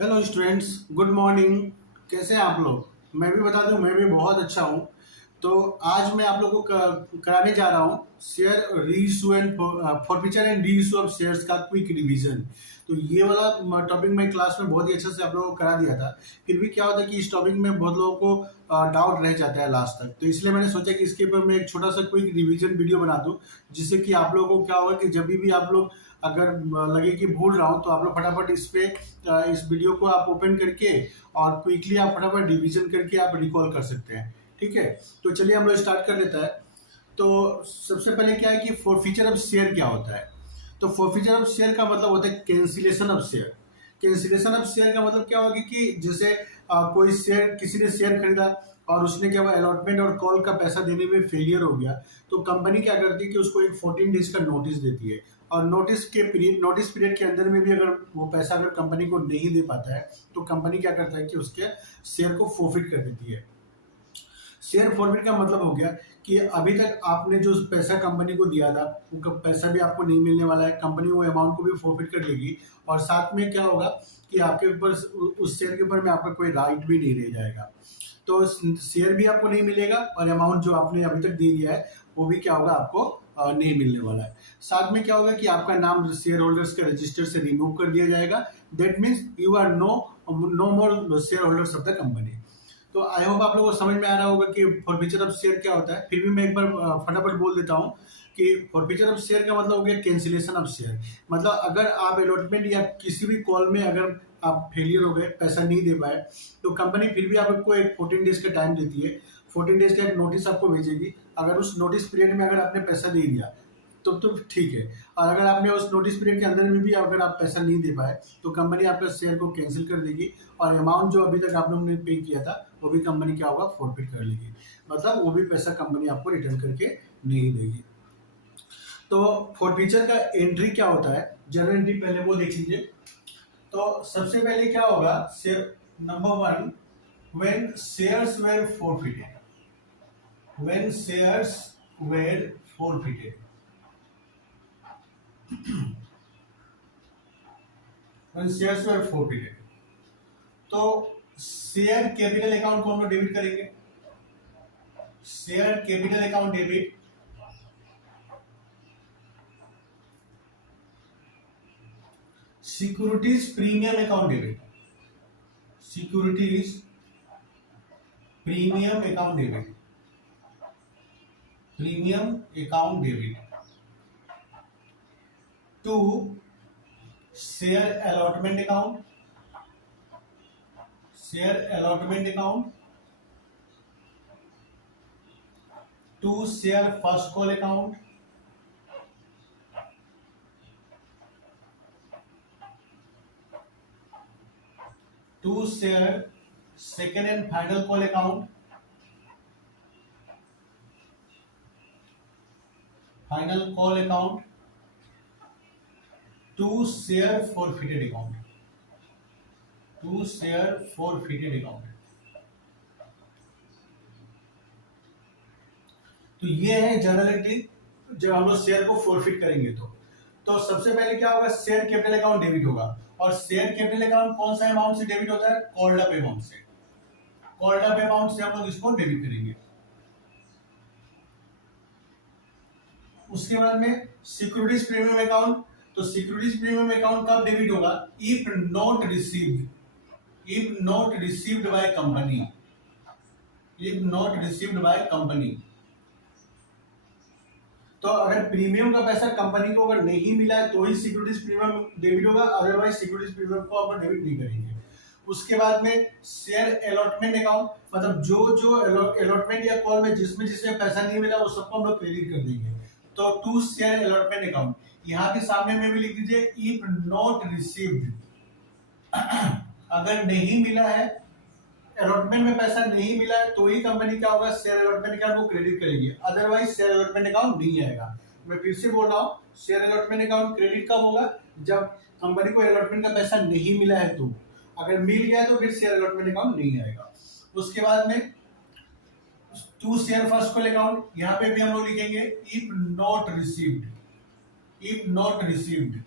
Hello students, good morning. कैसे हैं आप लोग? मैं भी बता दूं, मैं भी बहुत अच्छा हूं। तो आज मैं आप लोगों को कराने जा रहा हूं share reissue and forfeiture and reissue of shares का क्विक रिवीजन। तो ये वाला टॉपिक मैं क्लास में बहुत ही अच्छे से आप लोगों को करा दिया था। फिर भी क्या होता है कि इस टॉपिक में बहुत लोगों को डाउट रह जाता है लास्ट तक। तो इसलिए मैंने सोचा कि इसके ऊपर मैं एक छोटा सा क्विक रिवीजन वीडियो बना दूं, जिससे कि आप लोगों को क्या होगा कि जब भी आप लोग अगर लगे कि भूल रहा हूं तो आप लोग फटाफट इस वीडियो को आप ओपन करके और क्विकली आप फटाफट रिवीजन करके आप रिकॉल कर सकते हैं। ठीक है, तो चलिए हम लोग स्टार्ट कर लेता है। तो सबसे पहले क्या है कि फॉरफीचर ऑफ शेयर क्या होता है? तो फॉरफीचर ऑफ शेयर का मतलब होता है cancellation of share. Cancellation of share का मतलब क्या होगा कि जैसे कोई शेयर, किसी ने शेयर खरीदा और उसने क्या हुआ, अलॉटमेंट और कॉल का पैसा देने में फेलियर हो गया। तो कंपनी क्या करती है कि उसको एक 14 डेज का नोटिस देती है। और नोटिस पीरियड के अंदर में भी अगर वो पैसा अगर कंपनी को नहीं दे पाता है तो कंपनी क्या करता है कि उसके शेयर को फोरफिट कर देती है। शेयर फॉरवर्ड का मतलब हो गया कि अभी तक आपने जो पैसा कंपनी को दिया था वो पैसा भी आपको नहीं मिलने वाला है। कंपनी वो अमाउंट को भी फॉरफिट कर लेगी और साथ में क्या होगा कि आपके ऊपर उस शेयर के ऊपर में आपका कोई राइट भी नहीं रह जाएगा। तो शेयर भी आपको नहीं मिलेगा और अमाउंट जो आपने अभी तक दे दिया है वो भी क्या होगा, आपको नहीं मिलने वाला है। साथ में क्या होगा कि आपका नाम शेयर होल्डर्स के रजिस्टर से रिमूव कर दिया जाएगा। That means you are no more shareholders of the company. तो आई होप आप लोगों को समझ में आ रहा होगा कि फॉरफीचर ऑफ शेयर क्या होता है। फिर भी मैं एक बार फटाफट बोल देता हूँ कि फॉरफीचर ऑफ शेयर का मतलब हो गया कैंसिलेशन ऑफ शेयर। मतलब अगर आप अलॉटमेंट या किसी भी कॉल में अगर आप फेलियर हो गए, पैसा नहीं दे पाए, तो कंपनी फिर भी आपको एक 14 डेज का टाइम देती है। 14 डेज का एक नोटिस आपको भेजेगी। अगर उस नोटिस पीरियड में अगर आपने पैसा दे दिया तो ठीक है। और अगर आपने उस नोटिस पीरियड के अंदर में भी अगर आप पैसा नहीं दे पाए तो कंपनी आपका शेयर को कैंसिल कर देगी और अमाउंट जो अभी तक आप लोगों ने पे किया था वो भी कंपनी क्या होगा, फॉरफिट कर लेगी। मतलब वो भी पैसा कंपनी आपको रिटर्न करके नहीं देगी। तो फॉरफीचर का एंट्री क्या होता है, जर्नल एंट्री पहले वो देख लीजिए। तो सबसे पहले क्या होगा, share number one, when shares were forfeited. When shares were forfeited, when shares were forfeited, तो शेयर कैपिटल अकाउंट को हम लोग डेबिट करेंगे। Share capital account debit, securities premium account debit. Securities premium account debit, premium account debit to share allotment account, share allotment account to share first call account, to share second and final call account, final call account to share forfeited account, to share forfeited account. तो ये है general entry जब हम लोग share को forfeit करेंगे। तो सबसे पहले क्या होगा, शेयर कैपिटल अकाउंट डेबिट होगा। और शेयर कैपिटल अकाउंट कौन सा अमाउंट से डेबिट होता है, कॉल्ड अप अमाउंट से। कॉल्ड अप अमाउंट से हम लोग इसको डेबिट करेंगे। उसके बाद में सिक्योरिटीज प्रीमियम अकाउंट, तो सिक्योरिटीज प्रीमियम अकाउंट कब डेबिट होगा, if not received, if not received by company, if not received by company. तो अगर प्रीमियम का पैसा कंपनी को अगर नहीं मिला है तो ही सिक्योरिटीज प्रीमियम डेबिट होगा, अदरवाइज सिक्योरिटीज प्रीमियम को अपन डेबिट नहीं करेंगे। उसके बाद में शेयर अलॉटमेंट अकाउंट, मतलब जो जो अलॉटमेंट या कॉल में जिसमें जिसमें पैसा नहीं मिला वो सबको हम लोग क्रेडिट कर देंगे। तो टू शेयर अलॉटमेंट अकाउंट, यहाँ के सामने में भी लिख दीजिए इफ नॉट रिसीव्ड। अगर नहीं मिला है, अलॉटमेंट में पैसा नहीं मिला है तो ही कंपनी क्या होगा, शेयर अलॉटमेंट अकाउंट को क्रेडिट करेगी, अदरवाइज शेयर अलॉटमेंट अकाउंट नहीं आएगा। मैं फिर से बोल रहा हूँ, शेयर अलॉटमेंट अकाउंट क्रेडिट कब होगा, जब कंपनी को अलॉटमेंट का पैसा नहीं मिला है। तो अगर मिल गया तो फिर शेयर अलॉटमेंट अकाउंट नहीं आएगा। उसके बाद में to share first call account, यहाँ पे भी हम लोग लिखेंगे if not received, if not received.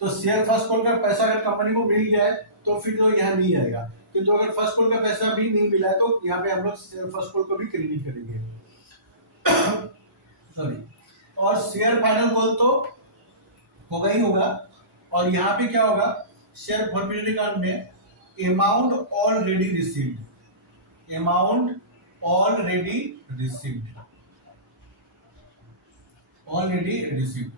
तो शेयर फर्स्ट कॉल का पैसा अगर कंपनी को मिल गया है तो फिर तो यहाँ नहीं आएगा, किंतु अगर फर्स्ट कॉल का पैसा भी नहीं मिला है तो यहाँ पे हम लोग शेयर फर्स्ट कॉल को भी क्रेडिट करेंगे। सॉरी, और शेयर फाइनल कॉल तो होगा ही होगा। और यहाँ पे क्या होगा, शेयर फॉरफिटेड अकाउंट में amount already received, amount already received, already received.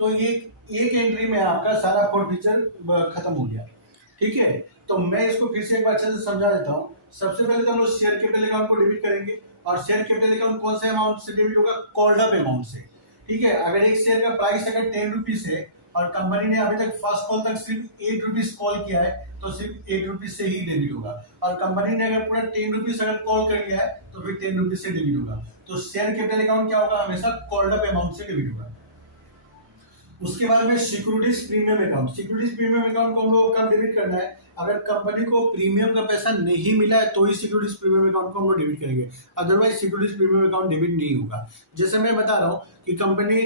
तो ये एक एंट्री में आपका सारा फॉरफिचर खत्म हो गया। ठीक है, तो मैं इसको फिर से एक बार अच्छे से समझा देता हूँ। सबसे पहले तो हम लोग शेयर कैपिटल अकाउंट को डेबिट करेंगे, और शेयर कैपिटल अकाउंट कौन से अमाउंट से डेबिट होगा, कॉल्ड अप अमाउंट से। ठीक है, अगर एक शेयर का प्राइस अगर 10 रुपीज है और कंपनी ने अभी तक फर्स्ट कॉल तक सिर्फ 8 रुपीज कॉल किया है तो सिर्फ 8 रुपीज से ही डेबिट होगा, और कंपनी ने अगर पूरा 10 रुपीज अगर कॉल कर लिया है तो फिर 10 रुपीज से डेबिट होगा। तो शेयर कैपिटल अकाउंट क्या होगा, हमेशा कॉल्ड अप अमाउंट से डेबिट होगा। उसके बाद में securities premium account, securities premium account को हम लोग कब डेबिट करना है, अगर कंपनी को प्रीमियम का पैसा नहीं मिला है तो ही सिक्योरिटीज प्रीमियम अकाउंट को हम लोग डेबिट करेंगे, otherwise securities premium account debit नहीं होगा। जैसे मैं बता रहा हूँ कि कंपनी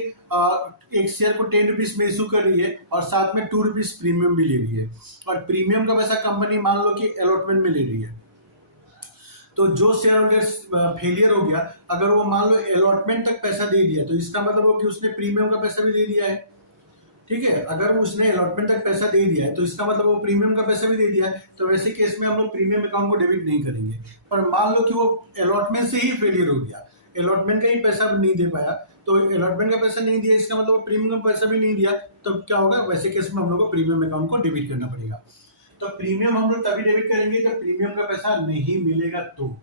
एक शेयर को 10 रुपीज में इशू कर रही है और साथ में 2 रुपीज प्रीमियम भी ले रही है, और प्रीमियम का पैसा कंपनी मान लो कि अलॉटमेंट में ले रही है। तो जो शेयर होल्डर फेलियर हो गया, अगर वो मान लो अलॉटमेंट तक पैसा दे दिया तो इसका मतलब हो कि उसने प्रीमियम का पैसा भी दे दिया है। ठीक है, अगर उसने अलॉटमेंट तक पैसा दे दिया है तो इसका मतलब वो प्रीमियम का पैसा भी दे दिया है, तो वैसे केस में हम लोग प्रीमियम अकाउंट को डेबिट नहीं करेंगे। पर मान लो कि वो अलॉटमेंट से ही फेलियर हो गया, अलॉटमेंट का ही पैसा नहीं दे पाया, तो अलॉटमेंट का पैसा नहीं दिया इसका मतलब प्रीमियम का पैसा भी नहीं दिया, तो क्या होगा, वैसे केस में हम लोग को प्रीमियम अकाउंट को डेबिट करना पड़ेगा। तो प्रीमियम हम लोग तभी डेबिट करेंगे जब प्रीमियम का पैसा नहीं मिलेगा तो।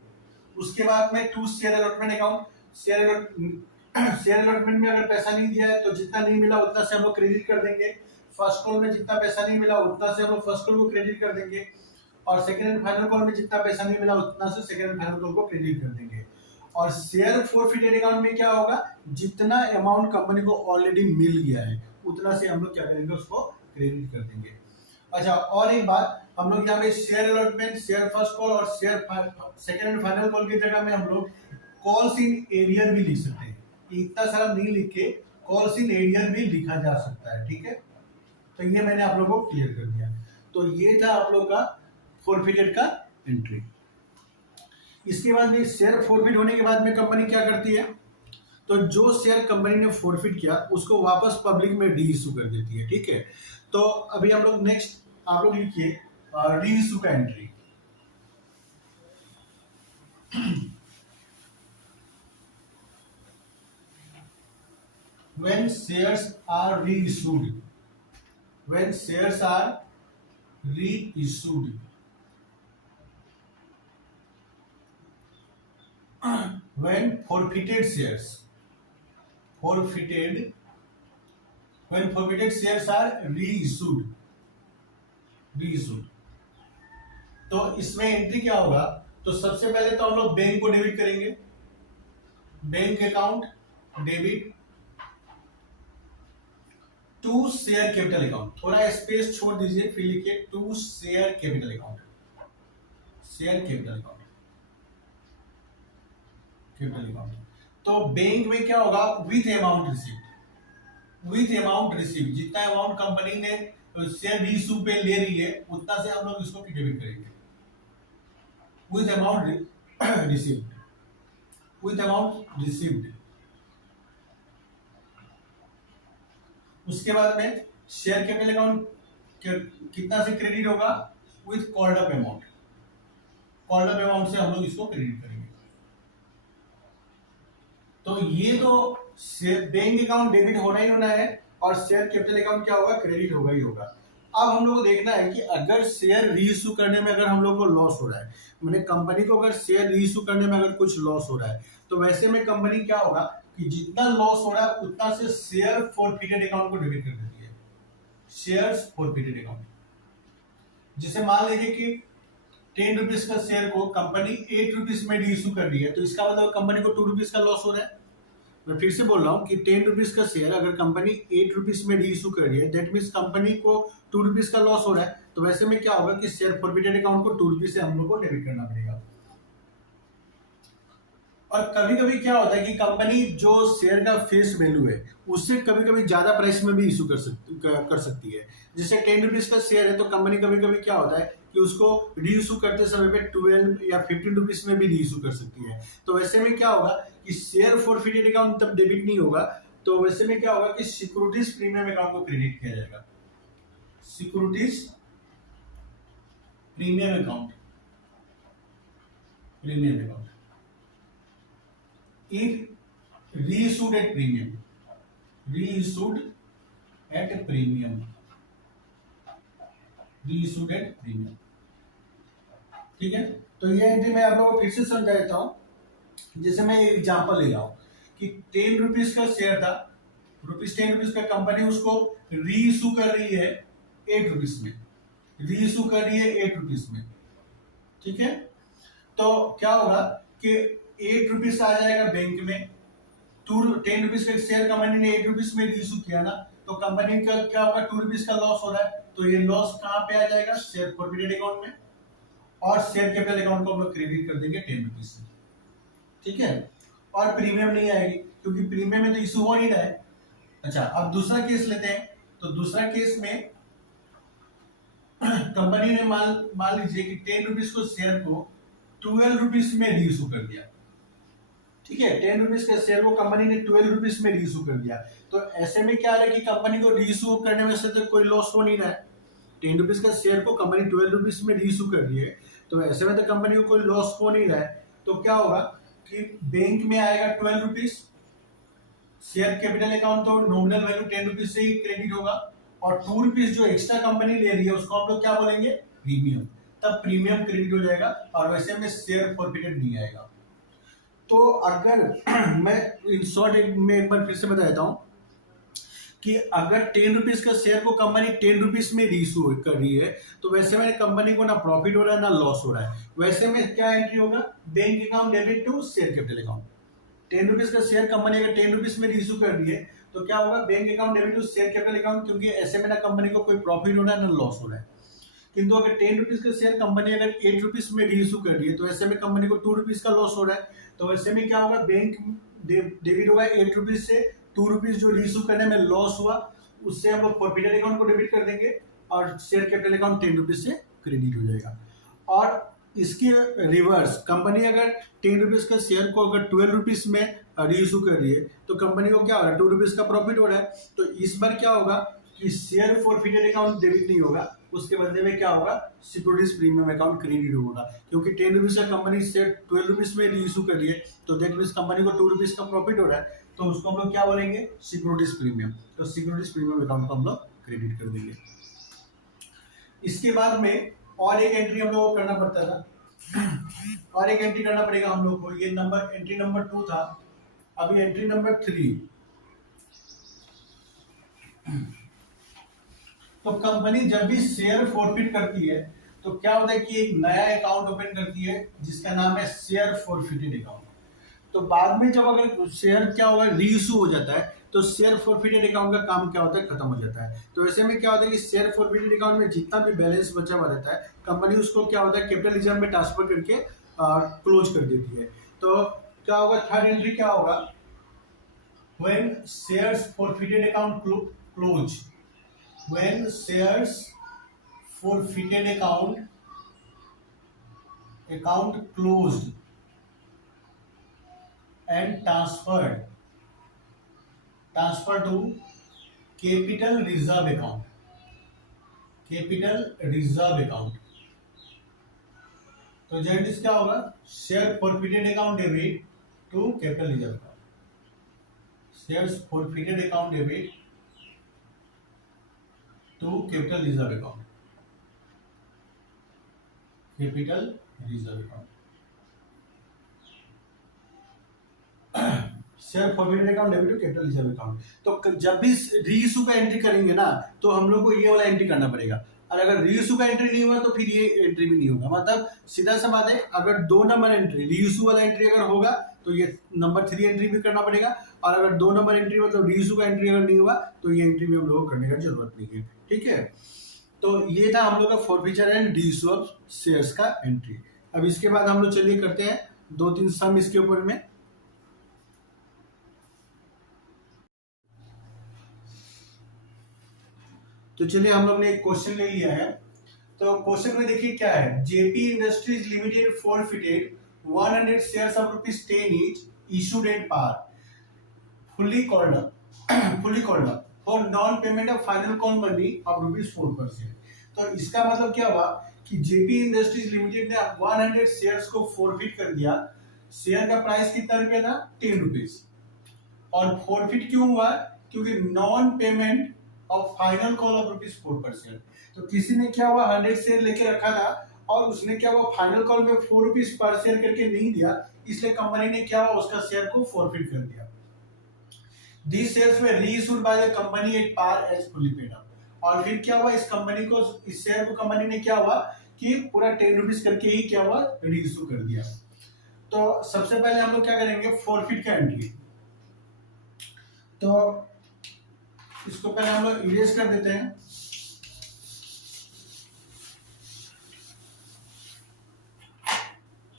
उसके बाद में to share allotment account, share allotment में अगर पैसा नहीं दिया है तो जितना नहीं मिला उतना से हम लोग क्रेडिट कर देंगे। फर्स्ट कॉल में जितना पैसा नहीं मिला उतना से हम लोग फर्स्ट कॉल को क्रेडिट कर देंगे, और सेकंड एंड फाइनल कॉल में जितना पैसा नहीं मिला उतना से सेकंड एंड फाइनल कॉल को क्रेडिट कर देंगे। और शेयर फॉरफिटेड अकाउंट में क्या होगा, जितना अमाउंट कंपनी को ऑलरेडी मिल गया है उतना से हम लोग क्या करेंगे, उसको क्रेडिट कर देंगे। अच्छा, और एक बात, हम लोग यहाँ पे share allotment, share first call और share second and final call की जगह में हम लोग कॉल्स इन एरियर भी लिख सकते हैं। इतना सारा नहीं लिख के कॉल्स इन एरियर भी लिखा जा सकता है। ठीक है, तो ये मैंने आप लोगों को क्लियर कर दिया। तो ये था आप लोगों का फॉरफिटेड का एंट्री। इसके बाद में शेयर फॉरफिट होने के बाद में कंपनी क्या करती है, तो जो शेयर कंपनी ने फॉरफिट किया उसको वापस पब्लिक में री इशू कर देती है। ठीक है, तो अभी हम लोग नेक्स्ट आप लोग लिखिए री इशू का entry. when shares are reissued, when shares are reissued, when forfeited shares, forfeited, when forfeited shares are reissued, reissued, तो इसमें एंट्री क्या होगा, तो सबसे पहले तो हम लोग बैंक को डेबिट करेंगे, bank account debit to share capital account, थोड़ा स्पेस छोड़ दीजिए फिर लिखिए to share capital account, share capital account, capital account. तो बैंक में क्या होगा, with amount received, with amount received, जितना अमाउंट कंपनी ने शेयर रीइश्यू पे ले रही है उतना से हम लोग इसको डेबिट करेंगे, with amount received, with amount received. उसके बाद में शेयर कैपिटल अकाउंट कितना से क्रेडिट होगा, with called up amount, called up amount से हम लोग इसको क्रेडिट करेंगे। तो ये तो बैंक अकाउंट डेबिट होना ही होना है, और शेयर कैपिटल अकाउंट क्या होगा, क्रेडिट होगा ही होगा। अब हम लोग को देखना है कि अगर शेयर रीइश्यू करने में अगर हम लोग को लॉस हो रहा है, मैंने कंपनी को अगर शेयर रीइश्यू करने में अगर कुछ लॉस हो रहा है, तो वैसे में कंपनी क्या होगा कि जितना लॉस हो रहा है उतना से शेयर फॉरफिटेड अकाउंट को डेबिट कर देती है, शेयर्स फॉरफिटेड अकाउंट। जैसे मान लीजिए कि 10 रुपीज का शेयर को कंपनी 8 रुपीज में रीइश्यू कर रही है, तो इसका मतलब कंपनी को 2 रुपीज का लॉस हो रहा है। मैं फिर से बोल रहा हूँ कि 10 रुपीज का शेयर अगर कंपनी 8 रुपीज में रीइश्यू कर रही है, दैट मीन्स कंपनी को 2 रुपीज का लॉस हो रहा है। तो वैसे में क्या होगा कि शेयर फॉरफिटेड अकाउंट को 2 रुपीज से हम लोग को डेबिट करना पड़ेगा। और कभी कभी क्या होता है कि कंपनी जो शेयर का फेस वैल्यू है उससे कभी कभी ज़्यादा प्राइस में भी इशू कर सकती है। जैसे 10 रुपीज़ का शेयर है तो कंपनी कभी कभी क्या होता है कि उसको री इशू करते समय पे 12 या 15 रुपीज़ में भी री इशू कर सकती है। तो वैसे में क्या होगा कि शेयर फॉरफिटेड अकाउंट तब डेबिट नहीं होगा, तो वैसे में क्या होगा कि सिक्योरिटीज प्रीमियम अकाउंट को क्रेडिट किया जाएगा। Securities premium account, if reissued at premium, reissued at premium, reissued at premium, ठीक है। तो ये एंट्री मैं आप लोगों को फिर से समझा देता हूं। जैसे मैं एग्जांपल ले रहा हूं कि 10 रुपीज का शेयर था, 10 रुपीज का कंपनी उसको री इशू कर रही है 8 रुपीज में, री इशू कर रही है 8 रुपीज में, ठीक है। तो क्या होगा कि 8 रुपीज आ जाएगा बैंक में, 10 रुपीज का शेयर कंपनी ने 8 रुपीज में इशू किया ना, तो कंपनी का क्या होगा, 2 रुपीज का लॉस हो रहा है, तो ये लॉस कहां पे आ जाएगा, शेयर फॉरफिटेड अकाउंट में, और शेयर कैपिटल अकाउंट को हम लोग क्रेडिट कर देंगे 10 रुपीज से, ठीक है। और प्रीमियम नहीं आएगी क्योंकि प्रीमियम में तो इशू हो नहीं रहा है। अच्छा, अब दूसरा केस लेते हैं। तो दूसरा केस में कंपनी ने मान लीजिए कि 10 रुपीज को शेयर को 12 रुपीज में री इशू कर दिया, ठीक है। 10 रुपीज के शेयर को कंपनी ने 12 रुपीज में री इशू कर दिया। तो ऐसे में क्या है कि कंपनी को री इशू करने में से तो कोई लॉस हो नहीं रहा है। 10 रुपीज का शेयर को कंपनी 12 रुपीज में री इशू कर दी है, तो ऐसे में तो कंपनी को कोई लॉस हो नहीं रहा है। तो क्या होगा कि बैंक में आएगा 12 रुपीज, शेयर कैपिटल अकाउंट तो नॉमिनल वैल्यू 10 रुपीज से ही क्रेडिट होगा, और 2 रुपीज जो एक्स्ट्रा कंपनी ले रही है उसको हम लोग क्या बोलेंगे, प्रीमियम, तब प्रीमियम क्रेडिट हो जाएगा, और वैसे में शेयर फॉरफिटेड नहीं आएगा। तो अगर मैं इन शॉर्ट में एक बार फिर से बता देता हूं कि अगर 10 रुपीज का शेयर को कंपनी 10 रुपीज में रीइशू कर रही है, तो वैसे में कंपनी को ना प्रॉफिट हो रहा है ना लॉस हो रहा है। वैसे में क्या एंट्री होगा, bank account debit to share capital account. 10 rupees का शेयर कंपनी अगर 10 रुपीज में रीइशू कर रही है तो क्या होगा, bank account debit to share capital account, क्योंकि ऐसे में ना कंपनी को कोई प्रॉफिट हो रहा है ना लॉस हो रहा है। किंतु अगर 10 रुपीज का शेयर कंपनी अगर 8 रुपीज में रीइशू कर रही है तो ऐसे में कंपनी को 2 रुपीज का लॉस हो रहा है। तो ऐसे में क्या होगा, बैंक डेबिट होगा 8 रुपीज से, 2 रुपीज जो रीइशू करने में लॉस हुआ उससे हम लोग फॉरफिटेड अकाउंट को डेबिट कर देंगे, और शेयर कैपिटल अकाउंट 10 रुपीज से क्रेडिट हो जाएगा। और इसके रिवर्स, कंपनी अगर 10 रुपीज का शेयर को अगर 12 रुपीज में रीइशू कर रही है तो कंपनी को क्या हो रहा है, 2 रुपीज का प्रॉफिट हो रहा है। तो इस बार क्या होगा कि शेयर फॉरफिटेड अकाउंट डेबिट नहीं होगा, उसके बदले में क्या होगा, सिक्योरिटीज प्रीमियम अकाउंट क्रेडिट होगा, क्योंकि 10 रुपीज का कंपनी शेयर 12 रुपीज में रीइशू कर रही है, तो दैट मींस कंपनी को 2 रुपीज का प्रॉफिट हो रहा है, तो उसको हम लोग क्या बोलेंगे, सिक्योरिटीज प्रीमियम। तो सिक्योरिटीज प्रीमियम अकाउंट को हम लोग क्रेडिट कर देंगे। इसके बाद में और एक एंट्री हम लोग को करना पड़ता था, और एक एंट्री करना पड़ेगा हम लोग को। ये एंट्री नंबर 2 था, अभी एंट्री नंबर 3। तो कंपनी जब भी शेयर फॉरफिट करती है तो क्या होता है कि एक नया अकाउंट ओपन करती है जिसका नाम है शेयर फॉरफिटेड अकाउंट। तो बाद में जब अगर शेयर क्या होगा, रीइशू हो जाता है, तो शेयर फॉरफिटेड अकाउंट का काम क्या होता है, खत्म हो जाता है। तो ऐसे में क्या होता है कि शेयर फॉरफिटेड अकाउंट में जितना भी बैलेंस बचा हुआ रहता है, कंपनी उसको क्या होता है, कैपिटल रिजर्व में ट्रांसफर करके क्लोज कर देती है। तो क्या होगा, थर्ड एंट्री क्या होगा, when shares forfeited account close, when shares forfeited account closed and transferred to capital reserve account। तो जैसे क्या होगा, share forfeited account debit to capital reserve account, shares forfeited account debit to capital reserve account, capital reserve account, share forfeited account debit to capital reserve account. तो जब भी reissue का entry करेंगे ना, तो हम लोग को ये वाला एंट्री करना पड़ेगा, और अगर रीइशू का एंट्री नहीं हुआ तो फिर ये एंट्री भी नहीं होगा। मतलब सीधा सा बात है, अगर 2 नंबर एंट्री रीइशू वाला एंट्री अगर होगा तो ये नंबर 3 एंट्री भी करना पड़ेगा, और अगर 2 नंबर एंट्री मतलब रीइशू का एंट्री अगर नहीं हुआ तो ये एंट्री भी हम लोग को करने का जरूरत नहीं है, ठीक है। तो ये था हम लोग का forfeiture and reissue of shares का एंट्री। अब इसके बाद हम लोग चलिए करते हैं 2-3 सम इसके ऊपर में। तो चलिए हम लोग ने एक क्वेश्चन ले लिया है। तो क्वेश्चन में देखिए क्या है, JP industries limited forfeited 100 shares of rupees 10 each issued at par fully called up fully called up for non payment of final call money of rupees 4%। तो इसका मतलब क्या हुआ कि जेपी इंडस्ट्रीज लिमिटेड ने 100 शेयर्स को फोरफिट कर दिया। शेयर का प्राइस कितना रुपया था, 10 रुपीज। और फोरफिट क्यों हुआ, क्योंकि non payment of final call of rupees 4%। तो किसी ने क्या हुआ 100 शेयर लेके रखा था और उसने क्या हुआ फाइनल कॉल में 4 रुपीज पर शेयर करके नहीं दिया, इसलिए कंपनी ने क्या हुआ उसका शेयर को फोरफिट कर दिया। These shares were reissued by the company at par as fully paid up। और फिर क्या हुआ इस कंपनी को, इस शेयर को कंपनी ने क्या हुआ कि पूरा 10 रुपीज करके ही क्या हुआ रीइश्यू कर दिया। तो सबसे पहले हम लोग क्या करेंगे, फोरफिट का एंट्री। तो इसको पहले हम लोग इरेज कर देते हैं।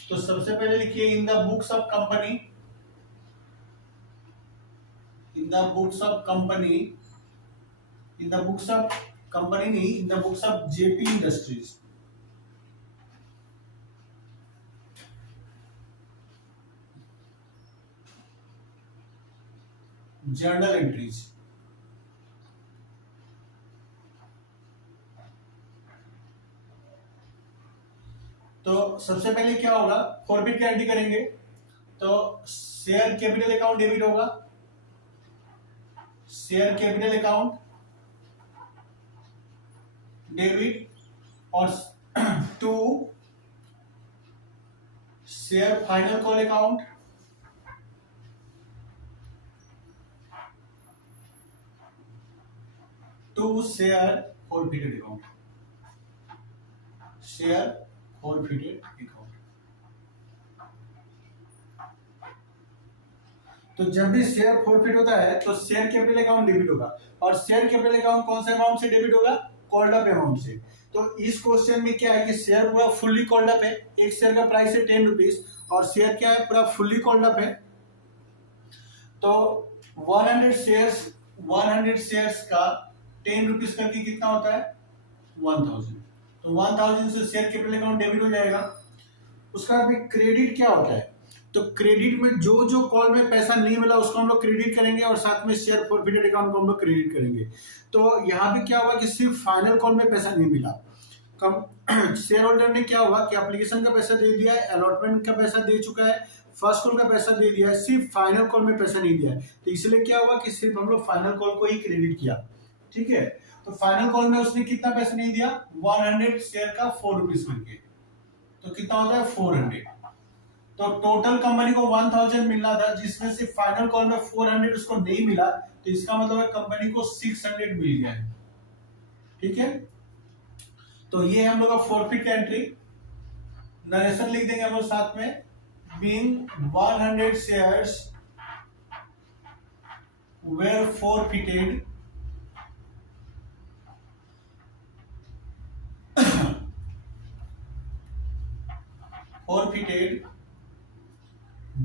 तो सबसे पहले लिखिए in the books of company, in the books of company, in the books of company नहीं, in the books of JP industries, journal entries. तो सबसे पहले क्या होगा, फॉरफिट का एंट्री करेंगे। तो शेयर कैपिटल अकाउंट डेबिट होगा, शेयर कैपिटल अकाउंट डेबिट, और to share final call account, to share forfeited account, share forfeited account. तो जब भी शेयर फॉरफिट होता है तो शेयर कैपिटल अकाउंट डेबिट होगा, और शेयर कैपिटल अकाउंट कौन से अमाउंट से डेबिट होगा, कॉल्ड अप अमाउंट से। तो इस क्वेश्चन में क्या है कि शेयर पूरा फुल्ली कॉल्ड अप है, एक शेयर का प्राइस है 10 रुपीज और शेयर क्या है पूरा फुल्ली कॉल्ड अप है। तो 100 शेयर्स का 10 रुपीज करके कितना होता है 1000। तो 1000 से शेयर कैपिटल अकाउंट डेबिट हो जाएगा। उसका भी क्रेडिट क्या होता है, तो क्रेडिट में जो जो कॉल में पैसा नहीं मिला उसको हम लोग क्रेडिट करेंगे और साथ में शेयर फॉरफिटेड अकाउंट को हम लोग क्रेडिट करेंगे। तो यहाँ पे क्या हुआ कि सिर्फ फाइनल कॉल में पैसा नहीं मिला, कम शेयर होल्डर ने क्या हुआ कि एप्लीकेशन का पैसा दे दिया है, अलॉटमेंट का पैसा दे चुका है, फर्स्ट कॉल का पैसा दे दिया है, सिर्फ फाइनल कॉल में पैसा नहीं दिया है। तो इसलिए क्या हुआ कि सिर्फ हम लोग फाइनल कॉल को ही क्रेडिट किया। ठीक है, तो फाइनल कॉल में उसने कितना पैसा नहीं दिया, 100 शेयर का 4 रुपीज करके, तो कितना होता है 400। तो टोटल कंपनी को 1000 मिलना था, जिसमें से फाइनल कॉल में 400 उसको नहीं मिला, तो इसका मतलब है कंपनी को 600 मिल गया है। ठीक है, तो ये हम लोग का फॉरफिट का एंट्री। नरेशन लिख देंगे हम लोग साथ में, being 100 shares were forfeited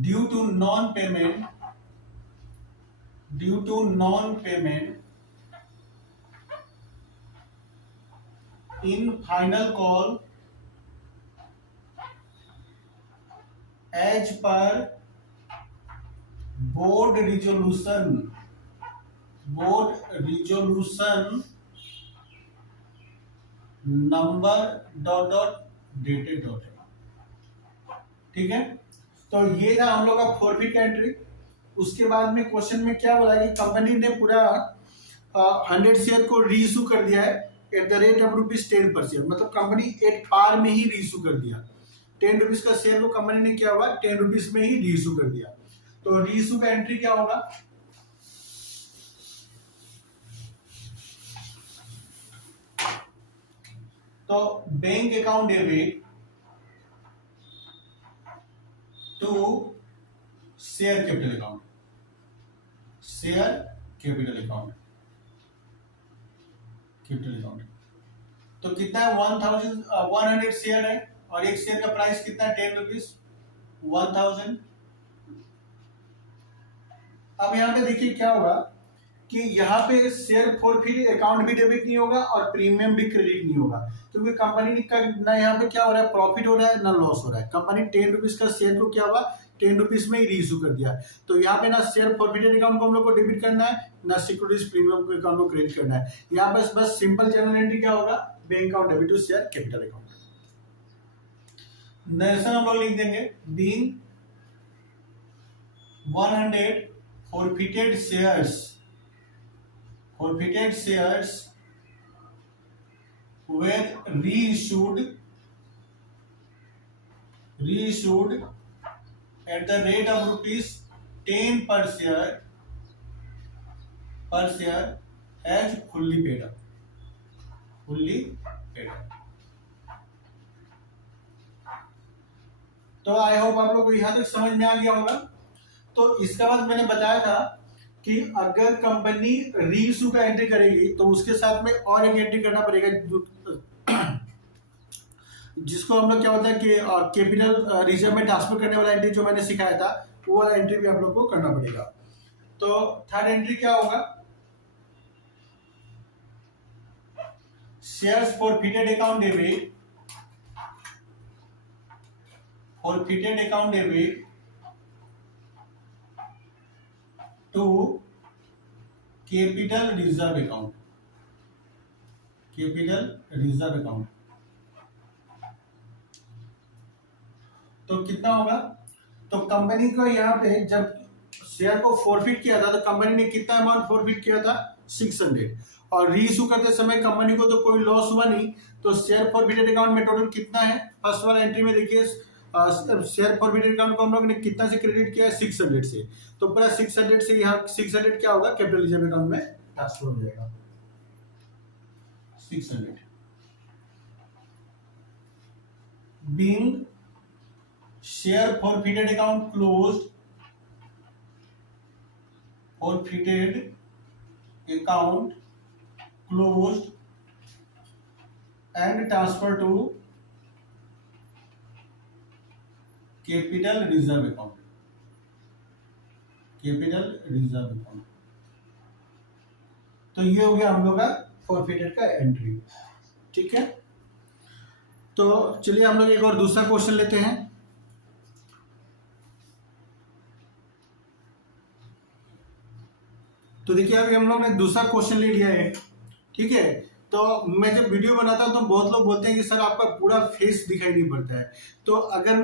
due to non-payment in final call as per board resolution number dated dot। ठीक है, तो ये था हम लोग का फॉरफिट का एंट्री। उसके बाद में क्वेश्चन में क्या बोला है कि कंपनी ने पूरा 100 शेयर को रीइश्यू कर दिया है एट द रेट ऑफ ₹10 पर शेयर, मतलब कंपनी एट पार में ही रीइश्यू कर दिया। 10 रुपीज का शेयर को कंपनी ने क्या हुआ 10 रुपीज में ही रीइश्यू कर दिया। तो रीइश्यू का एंट्री क्या होगा, तो bank account debit to share capital account, तो कितना है 100 शेयर है और एक शेयर का प्राइस कितना है 10 रुपीज 1000। अब यहां पे देखिए क्या होगा कि यहाँ पे शेयर फॉरफिट अकाउंट भी डेबिट नहीं होगा और प्रीमियम भी क्रेडिट नहीं होगा, क्योंकि कंपनी का ना यहाँ पे क्या हो रहा है, प्रॉफिट हो रहा है ना लॉस हो रहा है। कंपनी 10 रुपीज का शेयर को क्या हुआ, 10 रुपीज में ही रीइश्यू कर दिया। तो यहाँ पे ना शेयर फॉरफिटेड अकाउंट को हम लोग को डेबिट करना है, ना सिक्योरिटीज प्रीमियम को अकाउंट को क्रेडिट करना है। यहाँ पर बस सिंपल जनरल एंट्री क्या होगा, bank account debit to share capital account. Next हम लोग लिख देंगे being 100 forfeited shares were reissued at the rate of ₹10 per share as fully paid up. तो आई होप आप लोग को यहाँ तक समझ में आ गया होगा। तो इसका बाद मैंने बताया था कि अगर कंपनी रीइश्यू का एंट्री करेगी तो उसके साथ में और एक एंट्री करना पड़ेगा, जिसको हम लोग क्या होता है कि कैपिटल रिजर्व में ट्रांसफर करने वाला एंट्री जो मैंने सिखाया था, वो वाला एंट्री भी आप लोग को करना पड़ेगा। तो थर्ड एंट्री क्या होगा, shares forfeited account debit to capital reserve account. तो कितना होगा, तो कंपनी को यहाँ पे जब शेयर को फॉरफिट किया था तो कंपनी ने कितना अमाउंट फॉरफिट किया था, 600। और रीइश्यू करते समय कंपनी को तो कोई लॉस हुआ नहीं, तो शेयर फॉरफिटेड अकाउंट में टोटल कितना है, फर्स्ट वाला एंट्री में देखिए शेयर फॉरफिटेड अकाउंट को हम लोग ने कितना से क्रेडिट किया है, 600 से। तो पूरा 600 से यहाँ 600 क्या होगा, कैपिटल रिजर्व अकाउंट में ट्रांसफर हो जाएगा 600। Being share forfeited account closed and transfer to capital reserve account. तो ये हो गया हम लोग का फॉरफिटेड का एंट्री, ठीक है। तो चलिए हम लोग एक और दूसरा क्वेश्चन लेते हैं। तो देखिए अभी हम लोग ने दूसरा क्वेश्चन ले लिया है, ठीक है। तो मैं जब वीडियो बनाता हूं तो बहुत लोग बोलते हैं कि सर आपका पूरा फेस दिखाई नहीं पड़ता है। तो अगर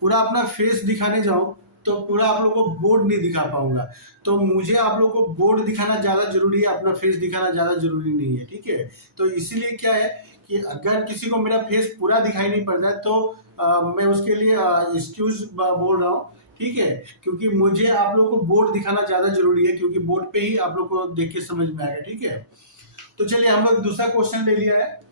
पूरा अपना फेस दिखाने जाऊं तो पूरा आप लोगों को बोर्ड नहीं दिखा पाऊंगा। तो मुझे आप लोगों को बोर्ड दिखाना ज़्यादा जरूरी है, अपना फेस दिखाना ज़्यादा जरूरी नहीं है, ठीक है। तो इसीलिए क्या है कि अगर किसी को मेरा फेस पूरा दिखाई नहीं पड़ता है तो मैं उसके लिए एक्सक्यूज बोल रहा हूँ, ठीक है। क्योंकि मुझे आप लोग को बोर्ड दिखाना ज़्यादा जरूरी है, क्योंकि बोर्ड पे ही आप लोग को देख के समझ में आएगा, ठीक है। तो चलिए हम लोग दूसरा क्वेश्चन ले लिया है।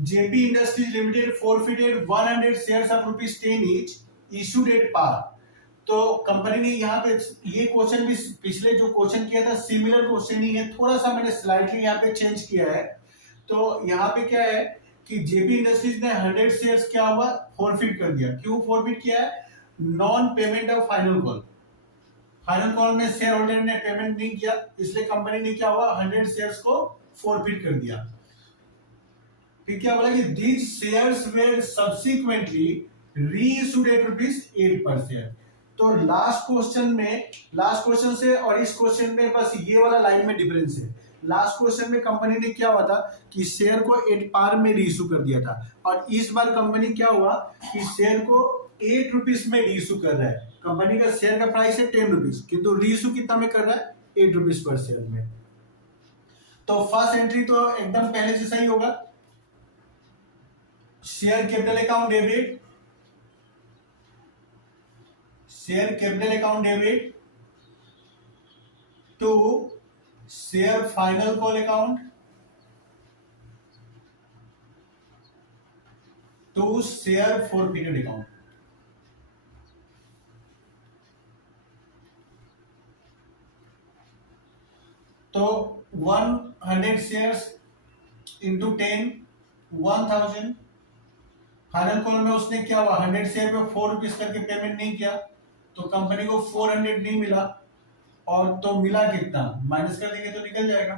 JP industries limited forfeited 100 shares of ₹10 each issued at par. तो कंपनी ने यहाँ पे ये क्वेश्चन भी पिछले जो क्वेश्चन किया था सिमिलर क्वेश्चन ही है, थोड़ा सा मैंने स्लाइटली यहाँ पे चेंज किया है। तो यहाँ पे क्या है कि जेपी इंडस्ट्रीज ने 100 शेयर्स क्या हुआ, फॉरफिट कर दिया। क्यों फॉरफिट किया है, non payment of final call में शेयर होल्डर ने पेमेंट नहीं किया, इसलिए कंपनी ने क्या हुआ 100 शेयर्स को फॉरफिट कर दिया। फिर क्या बोला कि these shares were subsequently reissued at ₹8 per share. तो लास्ट क्वेश्चन से और इस क्वेश्चन में बस ये वाला लाइन में डिफरेंस है। लास्ट क्वेश्चन में कंपनी ने क्या हुआ था कि शेयर को 8 पार में रीइश्यू कर दिया था, और इस बार कंपनी क्या हुआ कि शेयर को 8 रुपीज में रीइश्यू कर रहा है। कंपनी का शेयर का प्राइस है 10 रुपीज, किंतु रीइश्यू कितना में कर रहा है, 8 रुपीज पर शेयर में। तो फर्स्ट एंट्री तो एकदम पहले से सही होगा, share capital account debit to share final call account to share forfeited account. तो 100 शेयर्स इंटू 10 1000। फाइनल कॉल में उसने क्या हुआ 100 शेयर में 4 रुपीज करके पेमेंट नहीं किया, तो कंपनी को 400 नहीं मिला, और तो मिला कितना, माइनस कर देंगे तो निकल जाएगा।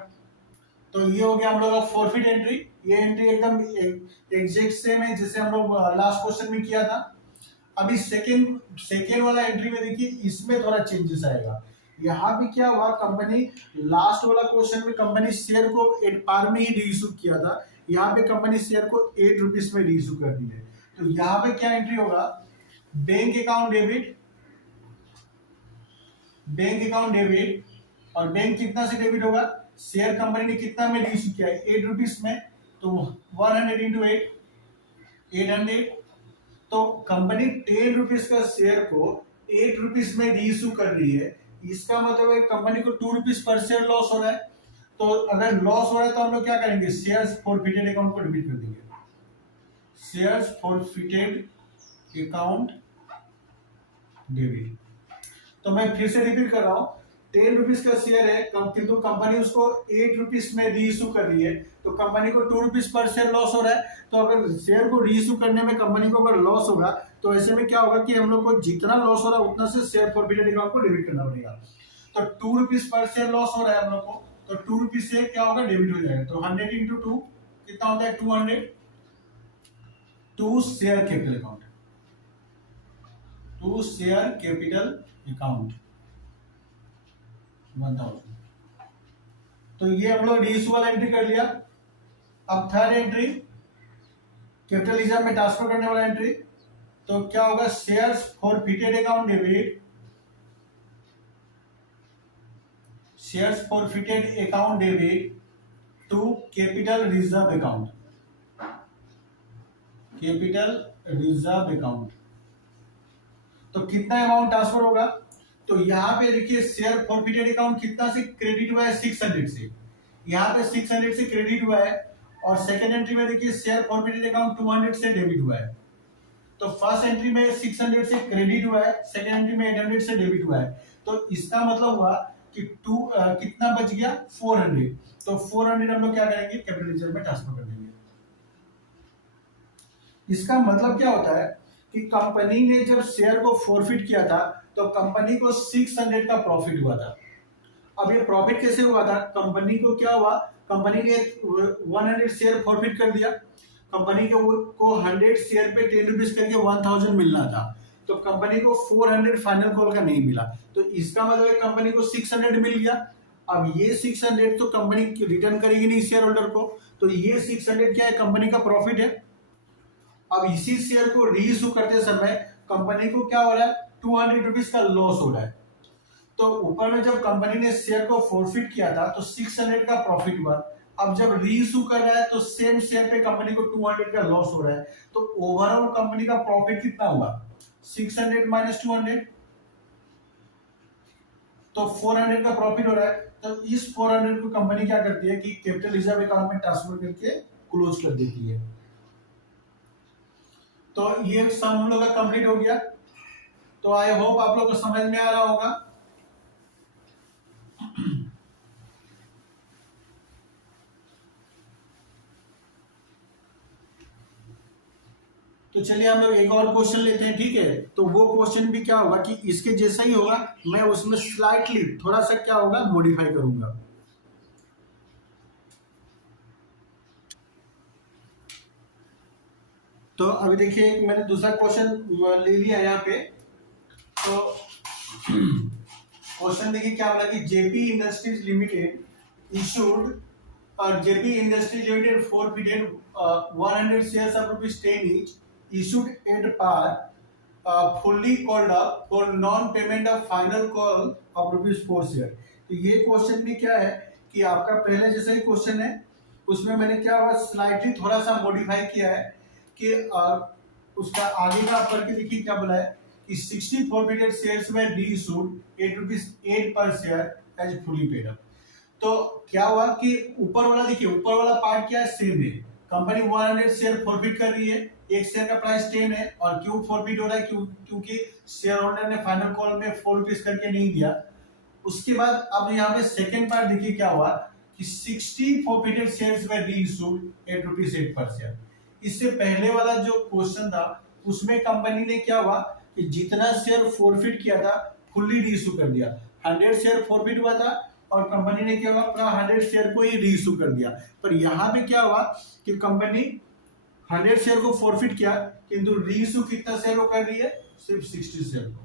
तो ये हो गया हम लोग का फॉरफिट एंट्री। ये एंट्री एकदम एग्जैक्ट सेम है जैसे हम लोग लास्ट क्वेश्चन में किया था। अभी सेकेंड वाला एंट्री में देखिए इसमें थोड़ा चेंजेस आएगा। यहाँ भी क्या हुआ, कंपनी लास्ट वाला क्वेश्चन में कंपनी शेयर को 8 पार में ही रीइश्यू किया था, यहाँ पे कंपनी शेयर को 8 रुपीज में रीइश्यू कर दी है। तो यहाँ पे क्या एंट्री होगा, बैंक अकाउंट डेबिट और बैंक कितना से डेबिट होगा, शेयर कंपनी ने कितना में रीइश्यू किया है 8 रुपीज में, तो 100 इंटू 8 800। तो कंपनी 10 रुपीज का शेयर को 8 रुपीज में रीइश्यू कर रही है, इसका मतलब है कंपनी को 2 रुपीज पर शेयर लॉस हो रहा है। तो अगर लॉस हो रहा है तो हम लोग क्या करेंगे, शेयर्स फॉरफिटेड अकाउंट को डेबिट कर देंगे, शेयर्स फॉरफिटेड अकाउंट डेबिट। तो मैं फिर से रिपीट कर रहा हूं, 10 रुपीज का शेयर है किंतु कंपनी उसको 8 रुपीज में रीइश्यू कर रही है, तो कंपनी को 2 रुपीज पर शेयर लॉस हो रहा है। तो अगर शेयर को रीइश्यू करने में कंपनी को अगर लॉस होगा तो ऐसे में क्या होगा कि हम लोग को जितना लॉस हो रहा है उतना से शेयर फॉरफिटेड अकाउंट को डेबिट करना पड़ेगा। तो 2 रुपीज पर शेयर लॉस हो रहा है हम लोग को, तो 2 रुपीज से क्या होगा, डेबिट हो जाएगा। तो 100 इंटू 2 कितना होता है, 200 to share capital account, to share capital account 1000। तो ये हम लोग रीइश्यू वाला एंट्री कर लिया। अब थर्ड एंट्री कैपिटल रिजर्व में ट्रांसफर करने वाला एंट्री, तो क्या होगा, shares forfeited account debit, shares forfeited account debit to capital reserve account, capital reserve account. तो कितना अमाउंट ट्रांसफर होगा, तो यहाँ पे देखिए शेयर फॉरफिटेड अकाउंट कितना से क्रेडिट हुआ है, 600 से, यहाँ पे 600 से क्रेडिट हुआ है। और सेकेंड एंट्री में देखिए शेयर फॉरफिटेड अकाउंट 200 से डेबिट हुआ है। तो फर्स्ट एंट्री में 600 से क्रेडिट हुआ है, सेकेंड एंट्री में 800 से डेबिट हुआ है। तो इसका मतलब हुआ कि कितना बच गया, 400। तो 400 हम लोग क्या करेंगे, कैपिटल रिजर्व में ट्रांसफर कर देंगे। इसका मतलब क्या होता है कि कंपनी ने जब शेयर को फॉरफिट किया था तो कंपनी को 600 का प्रॉफिट हुआ था। अब ये प्रॉफिट कैसे हुआ था, कंपनी को क्या हुआ, कंपनी ने 100 शेयर फॉरफिट कर दिया, कंपनी को 100 शेयर पे 10 रुपीज करके 1000 मिलना था, तो कंपनी को 400 फाइनल कॉल का नहीं मिला। तो इसका मतलब है कंपनी को 600 मिल गया। अब ये 600 तो कंपनी रिटर्न करेगी नहीं शेयर होल्डर को, तो ये 600 क्या है, कंपनी का प्रॉफिट है। अब इसी शेयर को रीइश्यू करते समय कंपनी को क्या हो रहा है, 200 रुपीज का लॉस हो रहा है। तो ऊपर में जब कंपनी ने शेयर को फॉरफिट किया था तो 600 का प्रॉफिट हुआ। अब जब रीइश्यू कर रहा है तो सेम शेयर पे कंपनी को 200 का लॉस हो रहा है। तो ओवरऑल कंपनी का प्रॉफिट कितना हुआ, 600 माइनस 200, तो 400 का प्रॉफिट हो रहा है। तो इस 400 को कंपनी क्या करती है कि कैपिटल रिजर्व अकाउंट में ट्रांसफर करके क्लोज कर देती है। तो ये सम हम लोग का कंप्लीट हो गया। तो आई होप आप लोग को समझ में आ रहा होगा। तो चलिए हम लोग एक और क्वेश्चन लेते हैं, ठीक है। तो वो क्वेश्चन भी क्या होगा कि इसके जैसा ही होगा, मैं उसमें स्लाइटली थोड़ा सा क्या होगा, मॉडिफाई करूंगा। तो अभी देखिए मैंने दूसरा क्वेश्चन ले लिया यहाँ पे। तो क्वेश्चन देखिए क्या बोला कि जेपी इंडस्ट्रीज लिमिटेड इशूड और JP industries limited forfeited 100 shares of ₹10 each issued at par fully called up for non-payment of final call of ₹4 share। तो ये क्वेश्चन भी क्या है कि आपका पहले जैसा ही क्वेश्चन है, उसमें मैंने क्या हुआ स्लाइटली थोड़ा सा मॉडिफाई किया है कि उसका आगे का करके देखिए क्या बोला है कि 60 फॉरफिटेड शेयर्स में reissued ₹8 per share as fully paid up. तो क्या हुआ कि ऊपर वाला देखिए, ऊपर वाला पार्ट क्या है, सेम है। कंपनी 100 शेयर फॉरफिट कर रही है, एक शेयर का प्राइस 10 है। और क्यों फॉरफिट हो रहा है, क्योंकि शेयर होल्डर ने फाइनल कॉल में 4 रुपीज करके नहीं दिया। उसके बाद अब यहाँ पे सेकेंड पार्ट देखिए क्या हुआ कि 60 फॉरफिटेड शेयर्स में रीइश्यूड ₹8 पर शेयर। इससे पहले वाला जो क्वेश्चन था उसमें कंपनी ने क्या हुआ कि जितना शेयर फॉरफिट किया था फुल्ली रीइश्यू कर दिया, 100 शेयर फॉरफिट हुआ था और कंपनी ने क्या हुआ, अपना 100 शेयर को ही रीइश्यू कर दिया। पर यहाँ पे क्या हुआ कि कंपनी 100 शेयर को फॉरफिट किया, किंतु रीइश्यू कितना शेयर को कर रही है, सिर्फ 60 शेयर को।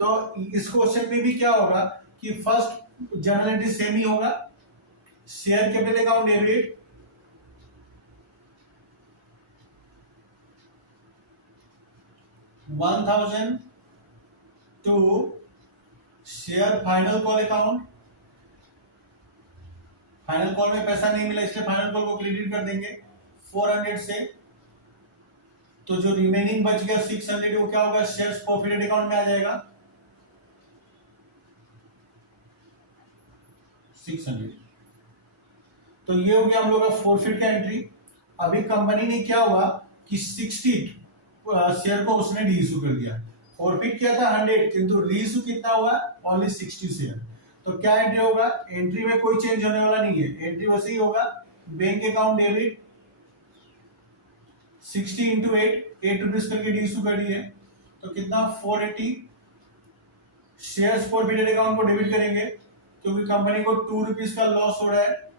तो इस क्वेश्चन में भी क्या होगा कि फर्स्ट जर्नल एंट्री सेम ही होगा, share capital account debit, $1000 to share final call account. Final call में पैसा नहीं मिला इसलिए फाइनल कॉल को क्रेडिट कर देंगे 400 से। तो जो रिमेनिंग बच गया 600 वो क्या होगा, शेयर्स प्रॉफिटेड अकाउंट में आ जाएगा 600। तो ये हो गया हम लोग का फॉरफिट का एंट्री। अभी कंपनी ने क्या हुआ कि 60 शेयर को उसने रीइश्यू कर दिया, फॉरफिट किया था 100 किंतु रीइश्यू कितना हुआ, ओनली 60 शेयर। तो क्या एंट्री होगा, एंट्री में कोई चेंज होने वाला नहीं है, एंट्री वैसे ही होगा, bank account debit 60 into 8 rupees करके रीइश्यू कर दिए, तो कितना 480। शेयर्स फॉरफिटेड अकाउंट को डेबिट करेंगे क्योंकि कंपनी को 2 रुपीज का लॉस हो रहा है,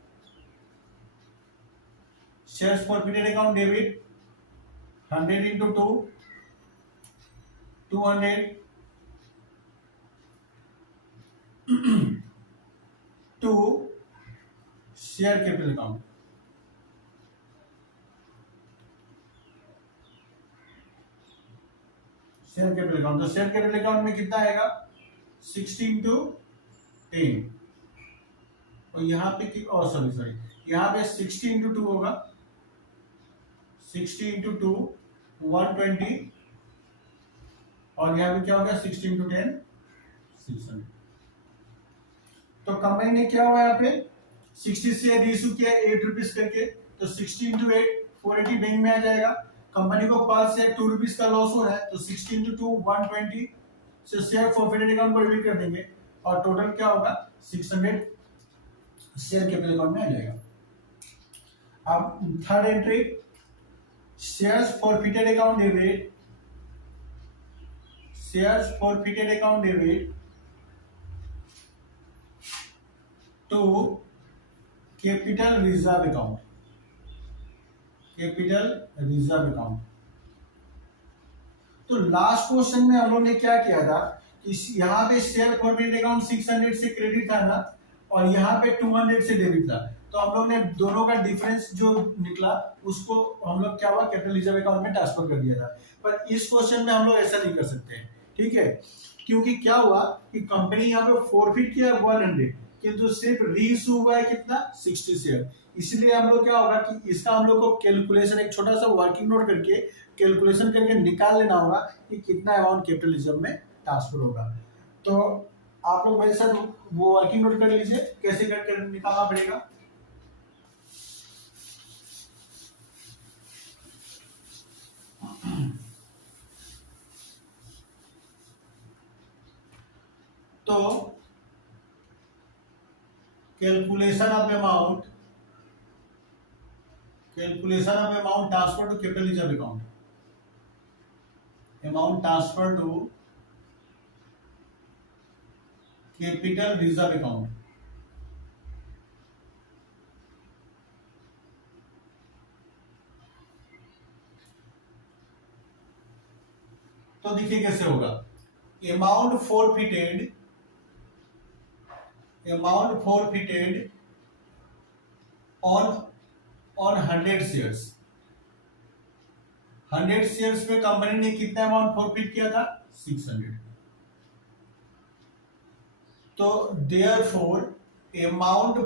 shares forfeited account debit 100 into 2 200 to share capital account. Share capital account, तो शेयर कैपिटल अकाउंट में कितना आएगा, 60 इंटू 10, और यहाँ पे सॉरी यहाँ पे 60 इंटू 2 होगा, 60 इंटू 2 120, और यहाँ पे क्या होगा 60 इंटू 10 600। तो कंपनी ने क्या हुआ यहाँ पे 60 से रीइश्यू किया 8 रुपीज करके, तो 60 इंटू 8 480 बैंक में आ जाएगा। कंपनी को 5 से 2 रुपीज का लॉस हो रहा है, तो 60 इंटू 2 120 से शेयर फॉरफिटेड अकाउंट को डेबिट कर देंगे और टोटल क्या होगा 600 शेयर कैपिटल अकाउंट में आ जाएगा। अब third entry, shares forfeited account debit, shares forfeited account debit to capital reserve account, capital reserve account. तो लास्ट क्वेश्चन में हम लोग ने क्या किया था, यहाँ पे शेयर फॉरफिटेड अकाउंट 600 से क्रेडिट था ना, और यहाँ पे 200 से डेबिट था। तो हम लोग ने दोनों का डिफरेंस जो निकला उसको हम लोग क्या हुआ, कैपिटल रिजर्व अकाउंट में ट्रांसफर कर दिया था। पर इस क्वेश्चन में हम लोग ऐसा नहीं कर सकते हैं, ठीक है, क्योंकि क्या हुआ कि कंपनी यहाँ पे फॉरफिट किया 100 किंतु सिर्फ रीइश्यू हुआ है कितना 60 शेयर। इसलिए हम लोग क्या होगा कि इसका हम लोग को कैलकुलेशन, एक छोटा सा वर्किंग नोट करके कैलकुलेशन करके निकाल लेना होगा कि कितना अमाउंट कैपिटल रिजर्व में ट्रांसफर होगा। तो आप लोग मेरे साथ वो वर्किंग नोट कर लीजिए, कैसे कर निकालना पड़ेगा। तो calculation of amount transfer to capital reserve account, amount transfer to capital reserve account. तो देखिए कैसे होगा, amount forfeited on 100 shares, 100 shares पे कंपनी ने कितना अमाउंट फॉरफिट किया था 600। तो therefore amount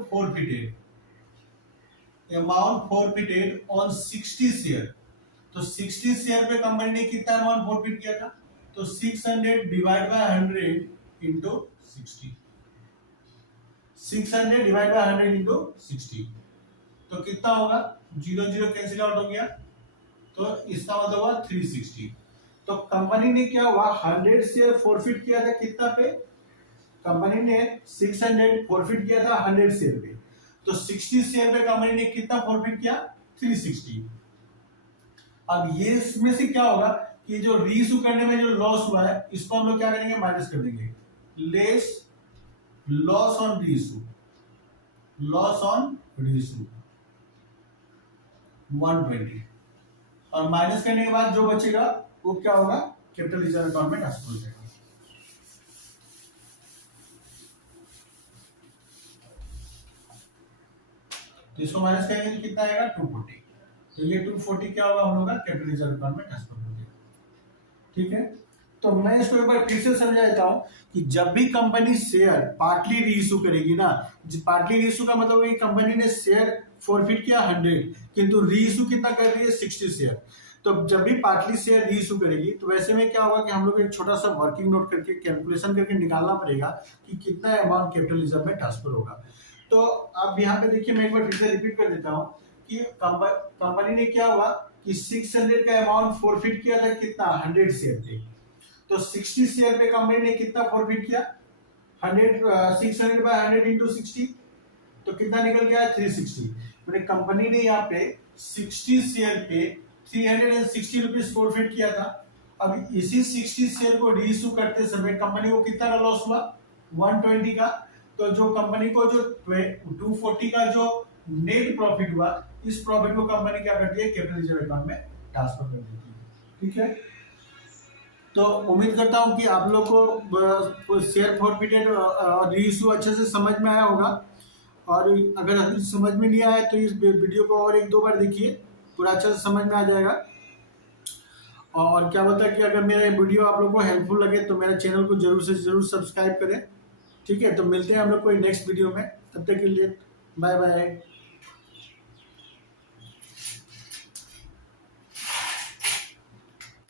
forfeited on 60 share, तो 60 शेयर पे कंपनी ने कितना अमाउंट फॉरफिट किया था, तो 600 divide by 100 into 60, 600 divide by 100 into 60, तो कितना होगा, 0 0 कैंसिल आउट हो गया, तो इसका मतलब हुआ 360। तो कंपनी ने क्या हुआ 100 शेयर फॉरफिट किया था कितना पे, कंपनी ने 600 फॉरफिट किया था 100 शेयर पे, तो 60 शेयर पे कंपनी ने कितना फॉरफिट किया 360। अब ये इसमें से क्या होगा कि जो रीइश्यू करने में जो लॉस हुआ है इसको हम लोग क्या करेंगे, माइनस कर देंगे, less loss on reissue, loss on reissue 120, और माइनस करने के बाद जो बचेगा वो क्या होगा, कैपिटल रिजर्व अकाउंट में ट्रांसफर हो जाएगा। तो इसको माइनस करेंगे तो कितना आएगा 240, तो ये 240 क्या होगा हम लोग का कैपिटल रिजर्व अकाउंट में ट्रांसफर हो जाएगा। ठीक है, तो मैं इसको एक बार फिर से समझा देता हूं कि जब भी कंपनी शेयर पार्टली रीइशू करेगी ना, पार्टली रीइशू का मतलब है कि कंपनी ने शेयर फॉरफिट किया 100, किंतु रीइशू कितना कर रही है 60 शेयर। तो जब भी पार्टली शेयर रीइशू करेगी तो वैसे में क्या होगा कि हम लोग एक छोटा सा वर्किंग नोट करके कैलकुलेशन करके निकालना पड़ेगा कि कितना अमाउंट कैपिटल रिजर्व में ट्रांसफर होगा। तो अब यहाँ पे देखिए, मैं एक बार फिर से रिपीट कर देता हूँ कि कंपनी ने क्या हुआ कि 600 का अमाउंट फॉरफिट किया था, कितना 100 शेयर पे। तो 60 शेयर पे कंपनी ने कितना फॉरफिट किया, 600 बाय 100 इंटू 60, तो कितना निकल गया 360। मैंने कंपनी ने यहाँ पे 60 शेयर पे 360 रुपीज फॉरफिट किया था। अब इसी 60 शेयर को रीइशू करते समय कंपनी को कितना का लॉस हुआ 120 का। तो जो कंपनी को जो 240 का जो नेट प्रॉफिट हुआ, इस प्रॉफिट को कंपनी क्या करती है कैपिटल रिजर्व अकाउंट में ट्रांसफर कर देती है। ठीक है, तो उम्मीद करता हूं कि आप लोग को शेयर फॉरफिटेड और रीइशू अच्छे से समझ में आया होगा। और अगर अभी समझ में नहीं आया तो इस वीडियो को और एक दो बार देखिए, पूरा अच्छे से समझ में आ जाएगा। और क्या बोलता है कि अगर मेरा वीडियो आप लोगों को हेल्पफुल लगे तो मेरे चैनल को जरूर से जरूर सब्सक्राइब करें। ठीक है, तो मिलते हैं हम लोग कोई नेक्स्ट वीडियो में, तब तक के लिए बाय बाय।